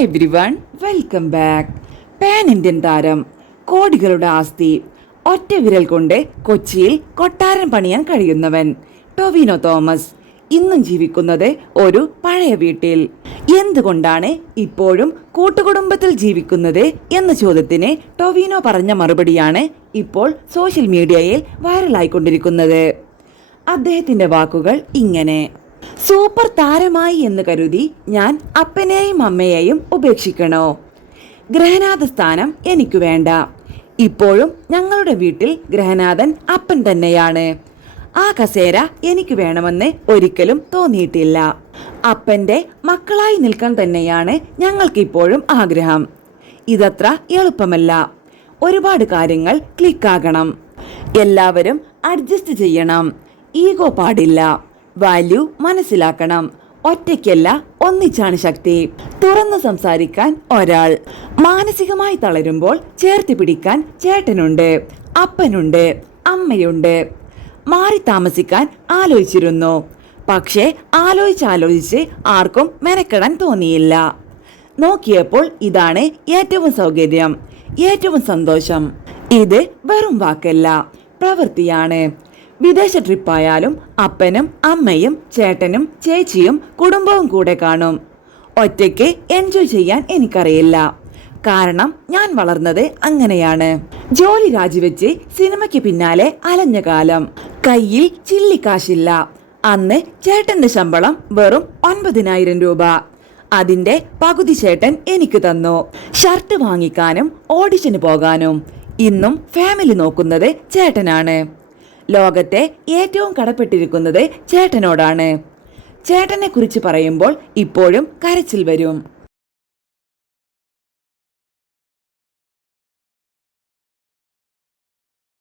Hi everyone, welcome back. Pan Indian താരം, കോടികളുടെ ആസ്തി, ഒറ്റ വിരൽ കൊണ്ട് കൊച്ചിയിൽ കൊട്ടാരം പണിയാൻ കഴിയുന്നവൻ ടൊവിനോ തോമസ് ഇന്നും ജീവിക്കുന്നത് ഒരു പഴയ വീട്ടിൽ. എന്തുകൊണ്ടാണ് ഇപ്പോഴും കൂട്ടുകുടുംബത്തിൽ ജീവിക്കുന്നത് എന്ന ചോദ്യത്തിന് ടൊവിനോ പറഞ്ഞ മറുപടിയാണ് ഇപ്പോൾ സോഷ്യൽ മീഡിയയിൽ വൈറലായിക്കൊണ്ടിരിക്കുന്നത്. അദ്ദേഹത്തിന്റെ വാക്കുകൾ ഇങ്ങനെ: സൂപ്പർ താരമായി എന്ന് കരുതി ഞാൻ അപ്പനെയും അമ്മയെയും ഉപേക്ഷിക്കണോ? ഗ്രഹനാഥ സ്ഥാനം എനിക്ക് വേണ്ട. ഇപ്പോഴും ഞങ്ങളുടെ വീട്ടിൽ ഗ്രഹനാഥൻ അപ്പൻ തന്നെയാണ്. ആ കസേര എനിക്ക് വേണമെന്ന് ഒരിക്കലും തോന്നിയിട്ടില്ല. അപ്പന്റെ മക്കളായി നിൽക്കാൻ തന്നെയാണ് ഞങ്ങൾക്കിപ്പോഴും ആഗ്രഹം. ഇതത്ര എളുപ്പമല്ല. ഒരുപാട് കാര്യങ്ങൾ ക്ലിക്കാകണം. എല്ലാവരും അഡ്ജസ്റ്റ് ചെയ്യണം. ഈഗോ പാടില്ല. വാല്യൂ മനസ്സിലാക്കണം. ഒറ്റയ്ക്കല്ല, ഒന്നിച്ചാണ് ശക്തി. തുറന്നു സംസാരിക്കാൻ ഒരാൾ. മാനസികമായി തളരുമ്പോൾ ചേർത്ത് പിടിക്കാൻ ചേട്ടനുണ്ട്, അപ്പനുണ്ട്, അമ്മയുണ്ട്. മാറി താമസിക്കാൻ ആലോചിച്ചിരുന്നു. പക്ഷേ ആലോചിച്ച് ആർക്കും മെനക്കെടാൻ തോന്നിയില്ല. നോക്കിയപ്പോൾ ഇതാണ് ഏറ്റവും സൗകര്യം, ഏറ്റവും സന്തോഷം. ഇത് വെറും വാക്കല്ല, പ്രവൃത്തിയാണ്. വിദേശ ട്രിപ്പായാലും അപ്പനും അമ്മയും ചേട്ടനും ചേച്ചിയും കുടുംബവും കൂടെ കാണും. ഒറ്റയ്ക്ക് എൻജോയ് ചെയ്യാൻ എനിക്കറിയില്ല. കാരണം ഞാൻ വളർന്നത് അങ്ങനെയാണ്. ജോലി രാജിവെച്ച് സിനിമയ്ക്ക് പിന്നാലെ അലഞ്ഞ കാലം. കയ്യിൽ ചില്ലിക്കാശില്ല. അന്ന് ചേട്ടന്റെ ശമ്പളം വെറും 9,000 രൂപ. അതിന്റെ പകുതി ചേട്ടൻ എനിക്ക് തന്നു. ഷർട്ട് വാങ്ങിക്കാനും ഓഡിഷന് പോകാനും. ഇന്നും ഫാമിലി നോക്കുന്നത് ചേട്ടനാണ്. ലോകത്തെ ഏറ്റവും കടപ്പെട്ടിരിക്കുന്നത് ചേട്ടനോടാണ്. ചേട്ടനെ കുറിച്ച് പറയുമ്പോൾ ഇപ്പോഴും കരച്ചിൽ വരും.